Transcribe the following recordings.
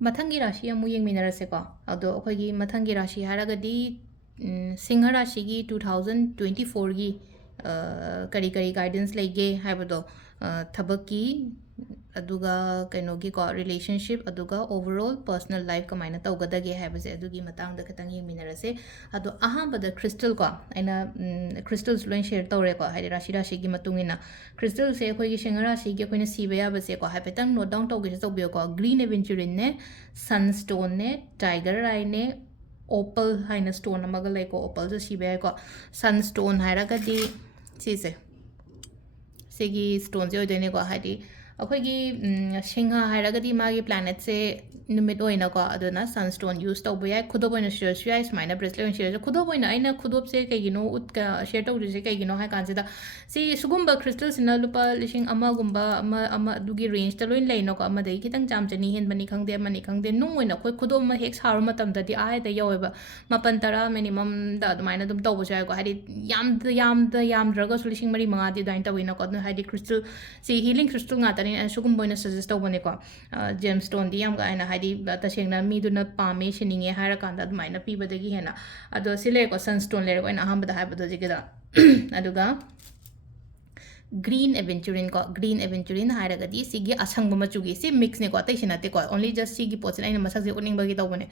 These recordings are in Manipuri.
ꯃꯊꯪꯒꯤ ꯔꯥꯁꯤ ꯑꯃꯨꯛ ꯌꯦꯡꯃꯤꯟꯅꯔꯁꯦꯀꯣ ꯑꯗꯣ ꯑꯩꯈꯣꯏꯒꯤ ꯃꯊꯪꯒꯤ ꯔꯥꯁꯤ ꯍꯥꯏꯔꯒꯗꯤ ꯁꯤꯡꯍ ꯔꯥꯁꯤꯒꯤ 2024ꯒꯤ ꯀꯔꯤ ꯀꯔꯤ ꯒꯥꯏꯗꯦꯟꯁ ꯂꯩꯒꯦ ꯍꯥꯏꯕꯗꯣ ꯊꯕꯛꯀꯤ ꯑꯗꯨꯒ ꯀꯩꯅꯣꯒꯤꯀꯣ ꯔꯤꯂꯦꯁꯟꯁꯤꯞ ꯑꯗꯨꯒ ಓವರ್ಆಲ್ ಪರ್ಸನಲ್ ಲೈಫ್ ಕಮಾಯ್ನ ತೌಗದಗೆ ಹಾಯ್ಬಸೆ ಅದುಗಿ ಮತಾಂಗ್ದ ಖತಂಗ್ ಯೆಂಗ್ಮಿನರಸೆ ಅದು ಅಹಾಂಬದ ಕ್ರಿಸ್ಟಲ್ ಕೋ ಐನ ಕ್ರಿಸ್ಟಲ್ಸ್ ಲೋइन ಶೇರ್ ತೌರೆಕೋ ಹಾಯ್ದೆ ರಾಶಿ ರಾಶಿಗಿ ಮತುಂಗಿನ ಕ್ರಿಸ್ಟಲ್ ಸೆ ಅಖೋಯ್ಗಿ ಸಿಂಹ ರಾಶಿಗಿ ಅಖೋಯ್ನ ಸಿಬ ಯಾಬಸೆ ಕೋ ಹಾಯ್ಫೆತಂಗ್ ನೋಟ್ ಡೌನ್ ತೌಗೆಸೆ ತೌಬಿಯೋಕೋ ಗ್ರೀನ್ ಎವೆಂಚುರಿನ್ ने सनस्टोन ने टाइगर आई ने ओपल हाइना स्टोन अमग लेको ओपल से सिबे को सनस्टोन हाइरगदी सिसे सिगी स्टोन से ओइदेने को हाइदी अखोइगी सिंहा हाइरगदी मागी प्लैनेट से नुमित ओइना को अदुना सनस्टोन यूज तौबो याय खुदोब ओइना शेयर सु याय स्माइना ब्रेसलेट ओइना शेयर खुदोब ओइना आइना खुदोब से कैगिनो उत का शेयर तौरिसे कैगिनो हाइ कांसिदा सी सुगुम्बा क्रिस्टल सिना लुपा लिसिंग अमा गुम्बा अमा दुगी रेंज त लोइन लेनो को अमा दई खितंग चाम चनी हेन बनी खंगदे अमनी खंगदे नुंग ओइना खोइ खुदोब मा हेक सारो मतम ददी आय द यौबा मापन तरा मिनिमम दा दुमाइना दुम तौबो जाय को हाइदि याम ड्रगा सु लिसिंग मरी मंगा दि दाइन तौइना को हाइदि क्रिस्टल सी हीलिंग क्रिस्टल ngaतनी सुगुम्बा ओइना सजेस्ट तौबने को जेमस्टोन दी याम गाइना हाइदि तसेंगना मीदुना पामे सिनिंगे हाइरा कांदा दुमाइना पीबदगी हेना अदो सिलेको सनस्टोन लेरको इन अहमद हाइबदो जिगदा अदुगा ग्रीन एवेंचुरिन को ग्रीन एवेंचुरिन हाइरगदी सिगी असंग मचुगी सी मिक्स ने को तैसे नते को ओनली जस्ट सिगी पोचन आइन मसक से उनिंग बगी तौबने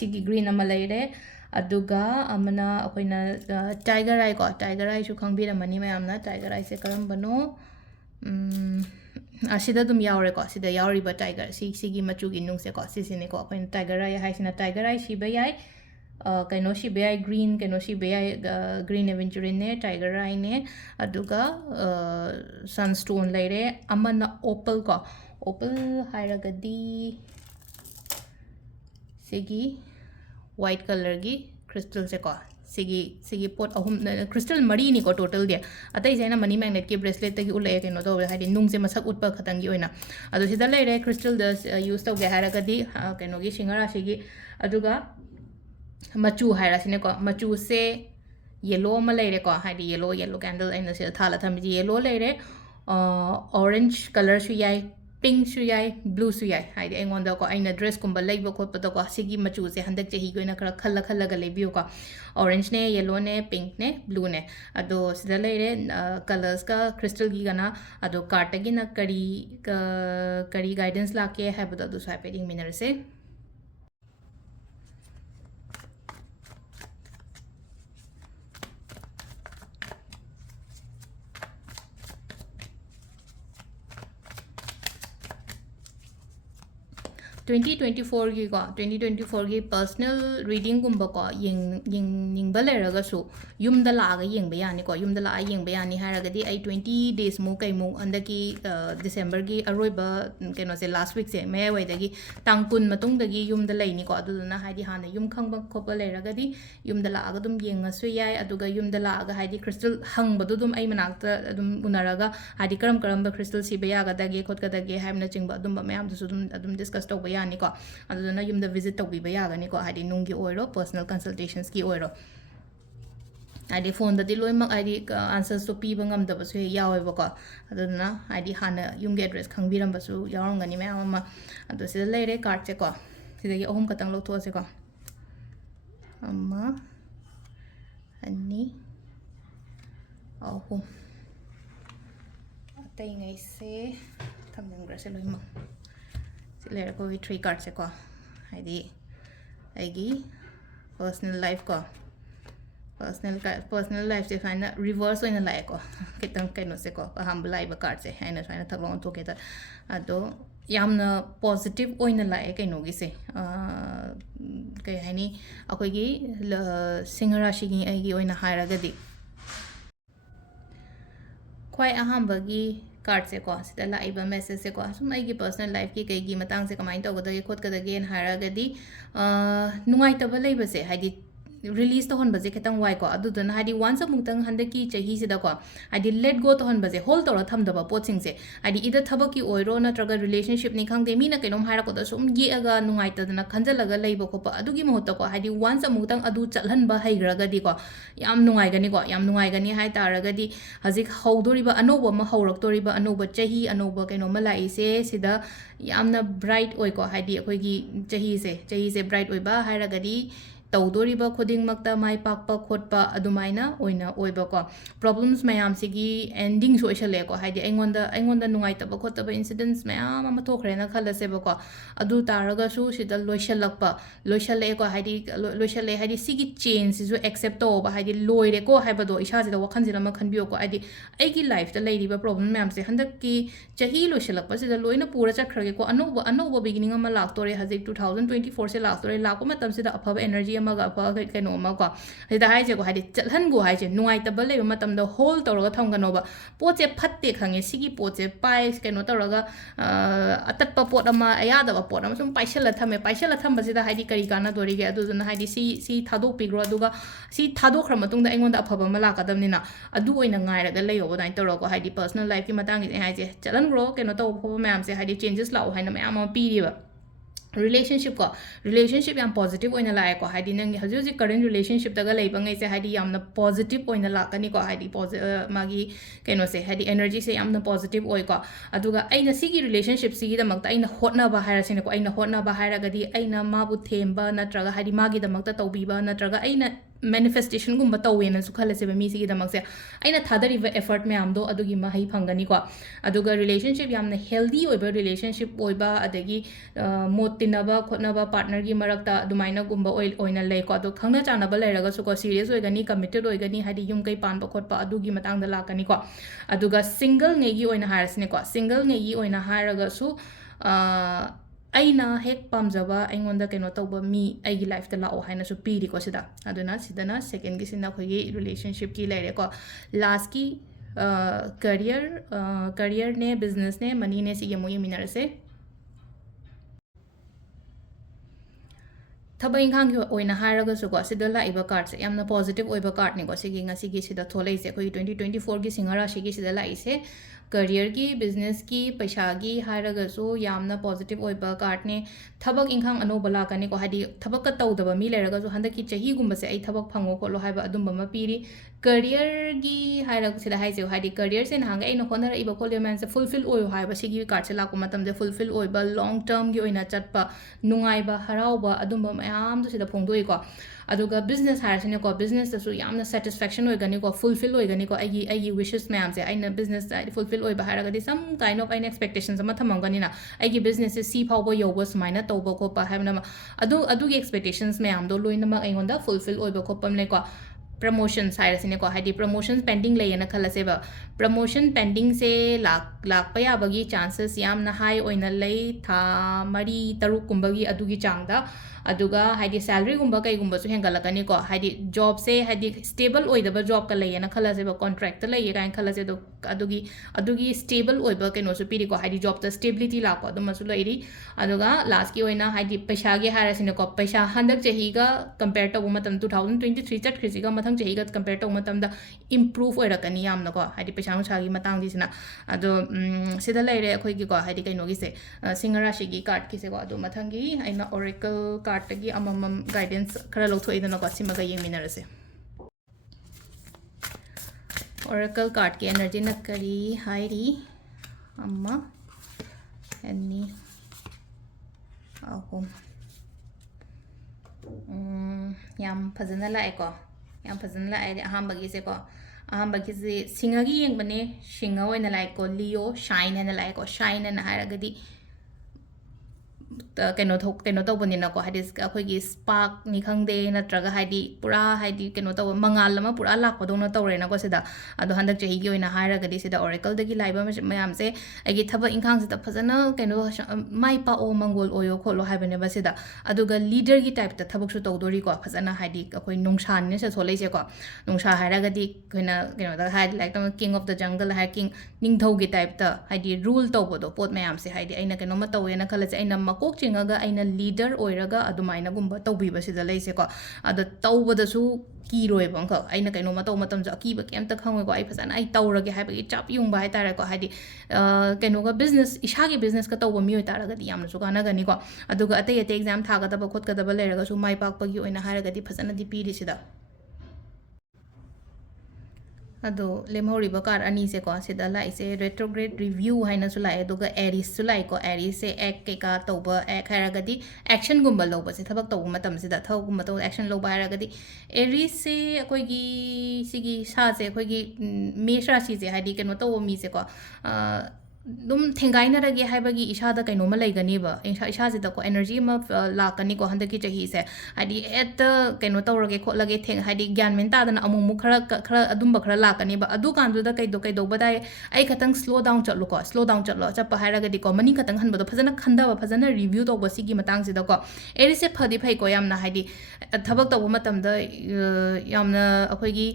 सिगी ग्रीन अमा लेरे अदुगा अमना अखोइना टाइगर आई को टाइगर आई सु खंगबिरमनी मयामना टाइगर आई से करमबनो असिदा दुम यावरेको सिदा यावरिबा टाइगर सिगी मचुगी नुंगसेको सिसिनेको अखोइन टाइगर आई हाइसिना टाइगर आई सिबा याय कनो सिबा याय ग्रीन कनो सिबा याय ग्रीन एवेंचुरिन ने टाइगर आई ने अदुगा सनस्टोन लेरे अमना ओपल को ओपल हाइरगदी सिगी वाइट कलर की क्रिस्टल से को सिगी पोट अहुम क्रिस्टल मरी नि को टोटल दे अतै जेना मनी मैग्नेट के ब्रेसलेट तगी उले केनो दो हाइदि नुंग से मसक उटपा खतंगी ओइना अदो सिदा लेरे क्रिस्टल द यूज तौगे हारगदी केनो गी सिंगा राशि अदुगा मचू हाइरा सिने को मचू से येलो म लेरे को हाइदि येलो कैंडल आइन से थाला थमजी येलो लेरे ऑरेंज कलर सु याय पिंक सु याय ब्लू सु याय हाइदि एंगोंदा को आइना ड्रेस कुंबा लेबो खोपतो को सिगी मचू से हंदक चही गोइना खरा खल्ला खल्ला ग लेबियो को ऑरेंज ने येलो ने पिंक ने ब्लू ने अदो सिदा लेरे कलर्स का क्रिस्टल की गना अदो कार्टगी ना करी गाइडेंस लाके हाइबदो दो साइपेडिंग मिनर से 2024 की को 2024 की पर्सनल रीडिंग गुम्बा को यिंग लेरगसु युमदा लागा यिंग यानी को युमदा ला यिंग यानी हारगदी आई 20 डेज मु कई मु अंदकी दिसंबर की अरोइबा केनो से लास्ट वीक से मे वैदगी तांगकुन मतुंगदगी युमदा लेनी को अदुना हाइदि हाना युम खंगबा खोपा लेरगदी युमदा लागा दुम यिंगसु याय अदुगा युमदा लागा हाइदि क्रिस्टल हंगबदु दुम आई मनाक्ता दुम उनरगा हाइदि करम करम क्रिस्टल सिबा यागदगे खोटकदगे हाइमना चिंगबा दुम मयाम दुसु दुम डिस्कस तौबा यानी को अदुना युमदा विजिट तौबिबा यागनी को हाइदि नुंगी ओइरो पर्सनल कंसल्टेशंस की ओइरो हाइदि फोन ददी लोइमक हाइदि आंसर्स तो पीबा ngamdabasु यावेबको अदुना हाइदि हाना युमगे एड्रेस खंगबिरमबसु यावरंगनी मयाम अमा अदु सिदा लेरे कार्ड से को सिदगी अहुम खतंग लौथोसे को अमा अनि अहुम अतैंगै से थमनग्रसे लोइमक सिलेर को 3 कार्ड से को हाइदि आइगी पर्सनल लाइफ को पर्सनल लाइफ से फाइना रिवर्स होइना लाए को कितंग कैनो से को हम लाइव कार्ड से हैना फाइना थगलों तो केता अदो यामना पॉजिटिव होइना लाए कैनो गी से कई हैनी अखोइगी सिंह राशि गी आइगी होइना हायरगदी ख्वाई अहांबगी कार्ड से को सिदा लाइबा मैसेज से को सुम आइगी पर्सनल लाइफ की कईगी मतंग से कमाइन तौगदगे खोटकदगे हायरगदी नुंगाइतबा लेबसे हाइदि release to hon baze ketang wai ko adu dana hadi once amutang handaki chahi sida ko hadi let go to hon baze hold tora tham daba pot sing se hadi ida thabaki oiro na traga relationship ni khangde mi na kenom haira ko da sum ye aga nungai ta dana khanjalaga leiba ko pa adu gi mohta ko hadi once amutang adu chalhan ba haigraga di ko yam nungai gani ko yam nungai gani hai taraga di hazik hawdoriba anoba ma hawraktoriba anoba chahi anoba kenoma lai se sida yamna bright oi ko hadi akhoi gi chahi se bright oi ba hairaga di तौदोरीबा खुदिंगमक्ता माय पाकपा खोटपा अदुमाइना ओइना ओइबको प्रॉब्लम्स मयाम सिगी एंडिंग सोइशले को हाइदि एंगोंदा नुंगाइतबा खोटबा इंसिडेंट्स मयाम अमा थोखरेना खलसेबको अदु तारगसु सिदा लोइशले को हाइदि सिगी चेंज सिजु एक्सेप्ट तोबा हाइदि लोइरे को हाइबदो इसाजिदा वखनजिला म खनबियो को हाइदि एगी लाइफ ता लेरिबा प्रॉब्लम मयाम से हंदक की चही लोइशलकपा सिदा लोइना पूरा चखरगे को अनोबा बिगिनिंग अमा लाक्तोरे हजिक 2024 से लाक्तोरे लाको मतम सिदा अफब energy maga pa keno ma ko hida hai je ko hadi chalhan go hai je nuai ta bale ma tam da hol tawra tham ga no ba pot je phatte khange sigi pot je pai keno tawra atat pa pot ama aya da pot ama sum paishala tham ba sida hadi kari kana dori ge adu na hadi si thadok pigro aduga si thadok khra matung da engon da afaba ma la kadam ni na adu oina ngai ra ga leyo ba dai tawra ko hadi personal life ki matang ge hai je chalan gro keno taw pho ma am se hadi changes lau hai na ma am pi ri ba relationship yam positive oina la ko haidi nang haji current relationship daga leiba ngai se haidi yamna positive oina la kani ko haidi magi keno se haidi energy se yamna positive oi ko aduga aina sigi relationship sigi da makta aina hotna ba haira sine ko aina hotna ba haira gadi aina mabu themba natraga haidi magi da makta tawbiba natraga aina manifestation gumba tawena su khala se mi sigi da makse aina thadari effort me amdo adugi ma hai phangani ko aduga relationship yamna healthy oiba relationship oiba adagi motinaba khotnaba partner gi marakta dumaina gumba oil oina lei ko adu khangna chana ba leraga su ko serious oigani committed oigani hadi yum kai pan ba khotpa adugi matang da lakani ko aduga single nge gi oina harasne ko single nge gi oina haraga su aina hek pamjaba aingonda keno tawba mi aigi life ta lao haina su piri ko sida aduna sidana second gi sina khogi relationship ki lere ko last ki career ne business ne money ne sige mo yeminar se thaba inghang gi oina haraga su ko sida la iba card se yamna positive oiba card ne ko sige nga sige sida tholai se khoi 2024 gi Singha Rashi gi sida la ise career की business की पैसा की हारगसो यामना positive ओइबा कार्ड ने थबक इंखांग अनोबा लाकनी को हादि थबक का तौदबा मी लेरगसो हंदकी चही गुंबा से आई थबक फंगो खोलो हाइबा अदुंबा मा पीरी career की हारग सिदा हाइजे हादि career से नहांग आई न खोनर इबा खोले मान से fulfill ओयो हाइबा सिगी कार्ड से लाको मतम दे fulfill ओइबा long term की ओइना चटपा नुंगाइबा हराउबा अदुंबा मयाम दो सिदा फोंदोइ को अदुगा business हारसने को business तसु यामना satisfaction ओइगनी को fulfill ओइगनी को आई wishes मैम से आई न business fulfill ओइबा हारगदि some kind of an expectations अमा थमंगनी ना आई business से सी फाउबा योबा सुमाइना तौबा खोपा हाइबना अदुगी expectations मैम दो लोइना मा आइगोंदा fulfill ओइबा खोपम ले को promotions हाइरसने को हाइदि promotions pending लेयना खलसेबा promotion pending से लाक पयाबगी chances यामना हाई ओइना लई था मरी तरुक कुंबगी अदुगी चांगदा अदुगा हाइदि सैलरी गुंबा कई गुंबा सु हेंगलकनी को हाइदि जॉब से हाइदि स्टेबल ओइदबा जॉब का लेयना खलसेबा कॉन्ट्रैक्ट लई गाइन खलसे दो अदुगी स्टेबल ओइबा केनो सु पीरी को हाइदि जॉब ता स्टेबिलिटी लाको अदुम सु लईरी अदुगा लास्ट की ओइना हाइदि पैसा गे हारसिने को पैसा हंदक चहीगा कंपेयर तो मतम 2023 चटख्रिसिगा मथंग चहीगा कंपेयर तो मतम दा इंप्रूव ओइरकनी यामना को हाइदि पैसा नुसागी मतंग दिसना अदो सिदा लईरे अखोई की को हाइदि कैनो गी से सिंह राशि की कार्ड की से को अदो मथंगी आइना ओरेकल कार्ड तगी अमम गाइडेंस खरा लौथोइदना को सिमगा येमिनरसे ओरेकल कार्ड की एनर्जी न करी हाइरी अम्मा एनी अहोम याम फजना लाए को याम फजना लाए अहमबगी से को अहमबगी से सिंहगी येंगबने सिंह ओइना लाए को लियो शाइन है लाए को शाइन है हारगदी कनो तौबनीना को हाइदि अखोइगी स्पार्क नि खंगदे नत्रगा हाइदि पुरा हाइदि कनो तौ मंगाल अमा पुरा लाखपदौना तौरेना को सिदा अदो हंदक चहीगी ओइना हाइरगदि सिदा ओरेकल दगी लाइबा मयाम से आइगी थबक इंखांग सिदा फजना कनो माइ पाओ मंगोल ओयो खोलो हाइबने बसिदा अदुगा लीडर की टाइप ता थबक सु तौदोरी को फजना हाइदि अखोइ नुंगसान ने से सोलै से को नुंगसा हाइरगदि कनो दा हाइदि like the king of the jungle हाइकिंग निंगथौ की टाइप ता हाइदि रूल तौबदो पोत मयाम से हाइदि आइना कनो म तौवेना खलसे आइना ꯃꯀꯣꯛ ꯆꯤꯡꯉꯒ ꯑꯩꯅ ꯂꯤꯗꯔ ꯑꯣꯏꯔꯒ ꯑꯗꯨꯃꯥꯏꯅꯒꯨꯝꯕ ꯇꯧꯕꯤꯕꯁꯤꯗ ꯂꯩꯁꯦꯀꯣ ꯑꯗ ꯇꯧꯕꯗꯁꯨ ꯀꯤꯔꯣꯏꯕ ꯑꯃꯈꯛ ꯑꯩꯅ ꯀꯩꯅꯣꯝꯃ ꯇꯧꯕ ꯃꯇꯝꯗ ꯑꯀꯤꯕ ꯀꯩꯝꯇ ꯈꯪꯉꯣꯏꯀꯣ ꯑꯩ ꯐꯖꯅ ꯑꯩ ꯇꯧꯔꯒꯦ ꯍꯥꯏꯕꯒꯤ ꯆꯞ ꯌꯨꯡꯕ ꯍꯥꯏꯇꯥꯔꯦꯀꯣ ꯍꯥꯏꯗꯤ ꯀꯩꯅꯣꯒ ꯕꯤꯖꯅꯦꯁ ꯏꯁꯥꯒꯤ ꯕꯤꯖꯅꯦꯁꯀ ꯇꯧꯕ ꯃꯤ ꯑꯣꯏꯇꯥꯔꯒꯗꯤ ꯌꯥꯝꯅꯁꯨ ꯀꯥꯟꯅꯒꯅꯤꯀꯣ ꯑꯗꯨꯒ ꯑꯇꯩ ꯑꯇꯩ ꯑꯦꯛꯖꯥꯝ ꯊꯥꯒꯗꯕ ꯈꯣꯠꯀꯗꯕ ꯂꯩꯔꯒꯁꯨ ꯃꯥꯏ ꯄꯥꯛꯄꯒꯤ ꯑꯣꯏꯅ ꯍꯥꯏꯔꯒꯗꯤ ꯐꯖꯅꯗꯤ ꯄꯤꯔꯤꯁꯤꯗ ꯑꯗꯣ ꯂꯦꯝꯍꯧꯔꯤꯕ ꯀꯥꯔꯠ ꯑꯅꯤꯁꯦꯀꯣ ꯁꯤꯗ ꯂꯥꯛꯏꯁꯦ ꯔꯦꯇ꯭ꯔꯣꯒ꯭ꯔꯦꯗ ꯔꯤꯚ꯭ꯌू ꯍꯥꯏꯅꯁꯨ ꯂꯥꯛꯑꯦ ꯑꯗꯨꯒ ꯑꯦꯔꯤꯁꯁꯨ ꯂꯥꯛꯏꯀꯣ ꯑꯦꯔꯤꯁꯁꯦ ꯑꯦꯛ ꯀꯩꯀꯥ ꯇꯧꯕ ꯑꯦꯛ ꯍꯥꯏꯔꯒꯗꯤ ꯑꯦꯛꯁꯟꯒꯨꯝꯕ ꯂꯧꯕꯁꯦ ꯊꯕꯛ ꯇꯧꯕ ꯃꯇꯝꯁꯤꯗ ꯊꯕꯛꯀꯨꯝꯕ ꯇꯧꯕ ꯑꯦꯛꯁꯟ ꯂꯧꯕ ꯍꯥꯏꯔꯒꯗꯤ ꯑꯦꯔꯤꯁꯁꯦ ꯑꯩꯈꯣꯏꯒꯤ ꯁꯤꯒꯤ ꯁꯥꯁꯦ ꯑꯩꯈꯣꯏꯒꯤ ꯃꯦꯁ ꯔꯥಶꯤꯁꯦ ꯍꯥꯏꯗꯤ ꯀꯩꯅꯣ ꯇꯧꯕ ꯃꯤꯁꯦꯀꯣ ꯑꯗꯨꯝ ꯊꯦꯡꯒꯥꯏꯅꯔꯒꯦ ꯍꯥꯏꯕꯒꯤ ꯏꯁꯥꯗ ꯀꯩꯅꯣꯝꯃ ꯂꯩꯒꯅꯤꯕ ꯏꯁꯥꯁꯤꯗꯀꯣ ꯑꯦꯅꯔꯖꯤ ꯑꯃ ꯂꯥꯛꯀꯅꯤꯀꯣ ꯍꯟꯗꯛꯀꯤ ꯆꯍꯤꯁꯦ ꯍꯥꯏꯗꯤ ꯍꯦꯛꯇ ꯀꯩꯅꯣ ꯇꯧꯔꯒꯦ ꯈꯣꯠꯂꯒꯦ ꯍꯥꯏꯗꯤ ꯒ꯭ꯌꯥꯟ ꯃꯦꯟ ꯇꯥꯗꯅ ꯑꯃꯨꯛ ꯈꯔ ꯑꯗꯨꯝꯕ ꯈꯔ ꯂꯥꯛꯀꯅꯤꯕ ꯑꯗꯨꯀꯥꯟꯗꯨꯗ ꯀꯩꯗꯧꯕꯗ ꯑꯩ ꯈꯇꯪ ꯁ꯭ꯂꯣ ꯗꯥꯎꯟ ꯆꯠꯂꯨꯀꯣ ꯁ꯭ꯂꯣ ꯗꯥꯎꯟ ꯆꯠꯂꯣ ꯆꯠꯄ ꯍꯥꯏꯔꯒꯗꯤꯀꯣ ꯃꯅꯤꯡ ꯈꯇꯪ ꯍꯟꯕꯗꯣ ꯐꯖꯅ ꯈꯟꯗꯕ ꯐꯖꯅ ꯔꯤꯚ꯭ꯌೂ ꯇꯧꯕ ꯁꯤꯒꯤ ꯃꯇꯥꯡꯁꯤꯗꯀꯣ ꯑꯦꯔꯤꯁꯁꯦ ꯐꯗꯤ ꯐꯩꯀꯣ ꯌꯥꯝꯅ ꯍꯥꯏꯗꯤ ꯊꯕꯛ ꯇꯧꯕ ꯃꯇꯝꯗ ꯌꯥꯝꯅ ꯑꯩꯈꯣꯏꯒꯤ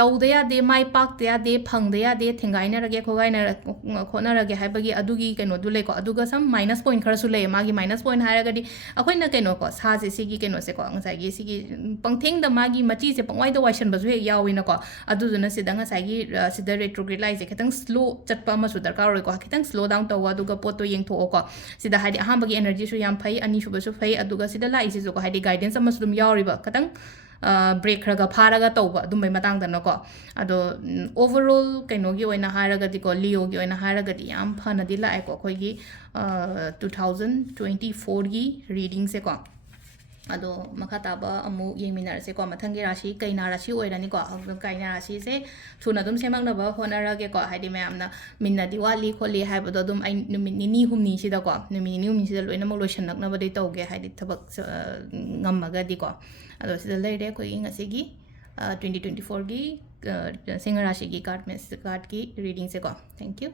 ꯇꯧꯗ ꯌꯥꯗꯦ ꯃꯥꯏ ꯄꯥꯛꯇ ꯌꯥꯗꯦ ꯐꯪꯗ ꯌꯥꯗꯦ ꯊꯦꯡꯒꯥꯏꯅꯔꯒꯦ ꯈꯣꯠꯅꯔꯒꯦ ꯍꯥꯏꯕꯒꯤ ꯑꯗꯨꯒꯤ ꯀꯩꯅꯣꯗꯨ ꯂꯩꯀꯣ ꯑꯗꯨꯒ ꯁꯝ ꯃꯥꯏꯅꯁ ꯄꯣꯏꯟ ꯈꯔꯁꯨ ꯂꯩꯌꯦ ꯃꯥꯒꯤ ꯃꯥꯏꯅꯁ ꯄꯣꯏꯟ ꯍꯥꯏꯔꯒꯗꯤ ꯑꯩꯈꯣꯏꯅ ꯀꯩꯅꯣꯀꯣ ꯁꯥꯁꯦ ꯁꯤꯒꯤ ꯀꯩꯅꯣꯁꯦꯀꯣ ꯉꯁꯥꯏꯒꯤ ꯁꯤꯒꯤ ꯄꯪꯊꯦꯡꯗ ꯃꯥꯒꯤ ꯃꯆꯤꯁꯦ ꯄꯪꯋꯥꯏꯗ ꯋꯥꯏꯁꯟꯕꯁꯨ ꯍꯦꯛ ꯌꯥꯎꯋꯤꯅꯀꯣ ꯑꯗꯨꯗꯨꯅ ꯁꯤꯗ ꯉꯁꯥꯏꯒꯤ ꯁꯤꯗ ꯔꯦꯇ꯭ꯔꯣꯒ꯭ꯔꯦꯗ ꯂꯥꯏꯁꯦ ꯈꯤꯇꯪ ꯁ꯭ꯂꯣ ꯆꯠꯄ ꯑꯃꯁꯨ ꯗꯔꯀꯥꯔ ꯑꯣꯏꯀꯣ ꯈꯤꯇꯪ ꯁ꯭ꯂꯣ ꯗꯥꯎꯟ ꯇꯧꯋꯣ ꯑꯗꯨꯒ ꯄꯣꯠꯇꯣ ꯌꯦꯡꯊꯣꯛꯑꯣꯀꯣ ꯁꯤꯗ ꯍꯥꯏꯗꯤ ꯑꯍꯥꯟꯕꯒꯤ ꯑꯦꯅꯔꯖꯤꯁꯨ ꯌꯥꯝ ꯐꯩ ꯑꯅꯤꯁꯨꯕꯁꯨ ꯐꯩ ꯑꯗꯨꯒ ꯁꯤꯗ ꯂꯥꯛꯏꯁꯤꯁꯨꯀꯣ ꯍꯥꯏꯗꯤ ꯒꯥꯏꯗꯦꯟꯁ ꯑꯃꯁꯨ ꯑꯗꯨꯝ ꯌꯥꯎꯔꯤꯕ ꯈꯤꯇꯪ ꯕ꯭ꯔꯦꯛ ꯈꯔꯒ ꯐꯥꯔꯒ ꯇꯧꯕ ꯑꯗꯨꯝꯕꯩ ꯃꯇꯥꯡꯗꯅꯀꯣ ꯑꯗꯣ ꯑꯣꯚꯔꯑꯣꯜ ꯀꯩꯅꯣꯒꯤ ꯑꯣꯏꯅ ꯍꯥꯏꯔꯒꯗꯤꯀꯣ ꯂꯤꯑꯣꯒꯤ ꯑꯣꯏꯅ ꯍꯥꯏꯔꯒꯗꯤ ꯌꯥꯝ ꯐꯅꯗꯤ ꯂꯥꯛꯑꯦꯀꯣ ꯑꯩꯈꯣꯏꯒꯤ 2024ꯒꯤ ꯔꯤꯗꯤꯡꯁꯦꯀꯣ ꯑꯗꯣ ꯃꯈꯥ ꯇꯥꯕ ꯑꯃꯨꯛ ꯌꯦꯡꯃꯤꯟꯅꯔꯁꯦꯀꯣ ꯃꯊꯪꯒꯤ ꯔꯥಶꯤ ꯀꯩꯅꯥ ꯔꯥಶꯤ ꯑꯣꯏꯔꯅꯤꯀꯣ ꯀꯩꯅꯥ ꯔꯥಶꯤꯁꯦ ꯊꯨꯅ ꯑꯗꯨꯝ ꯁꯦꯝꯃꯛꯅꯕ ꯍꯣꯠꯅꯔꯒꯦꯀꯣ ꯍꯥꯏꯗꯤ ꯃꯌꯥꯝꯅ ꯃꯤꯟꯅꯗꯤ ꯋꯥꯠꯂꯤ ꯈꯣꯠꯂꯤ ꯍꯥꯏꯕꯗꯣ ꯑꯗꯨꯝ ꯑꯩ ꯅꯨꯃꯤꯠ ꯅꯤꯅꯤ ꯍꯨꯝꯅꯤꯁꯤꯗꯀꯣ ꯅꯨꯃꯤꯠ ꯅꯤꯅꯤ ꯍꯨꯝꯅꯤꯁꯤꯗ ꯂꯣꯏꯅꯃꯛ ꯂꯣꯏꯁꯤꯟꯅꯛꯅꯕꯗꯤ ꯇꯧꯒꯦ ꯍꯥꯏꯗꯤ ꯊꯕꯛ ꯉꯝꯃꯒꯗꯤꯀꯣ ꯑꯗꯣ ꯁꯤꯗ ꯂꯩꯔꯦ ꯑꯩꯈꯣꯏꯒꯤ ꯉꯁꯤꯒꯤ 2024ꯒꯤ ꯁꯤꯡꯍ ꯔꯥಶꯤꯒꯤ ꯀꯥꯔꯠꯀꯤ ꯔꯤꯗꯤꯡꯁꯦꯀꯣ ꯊꯦꯡꯛ ꯌꯨ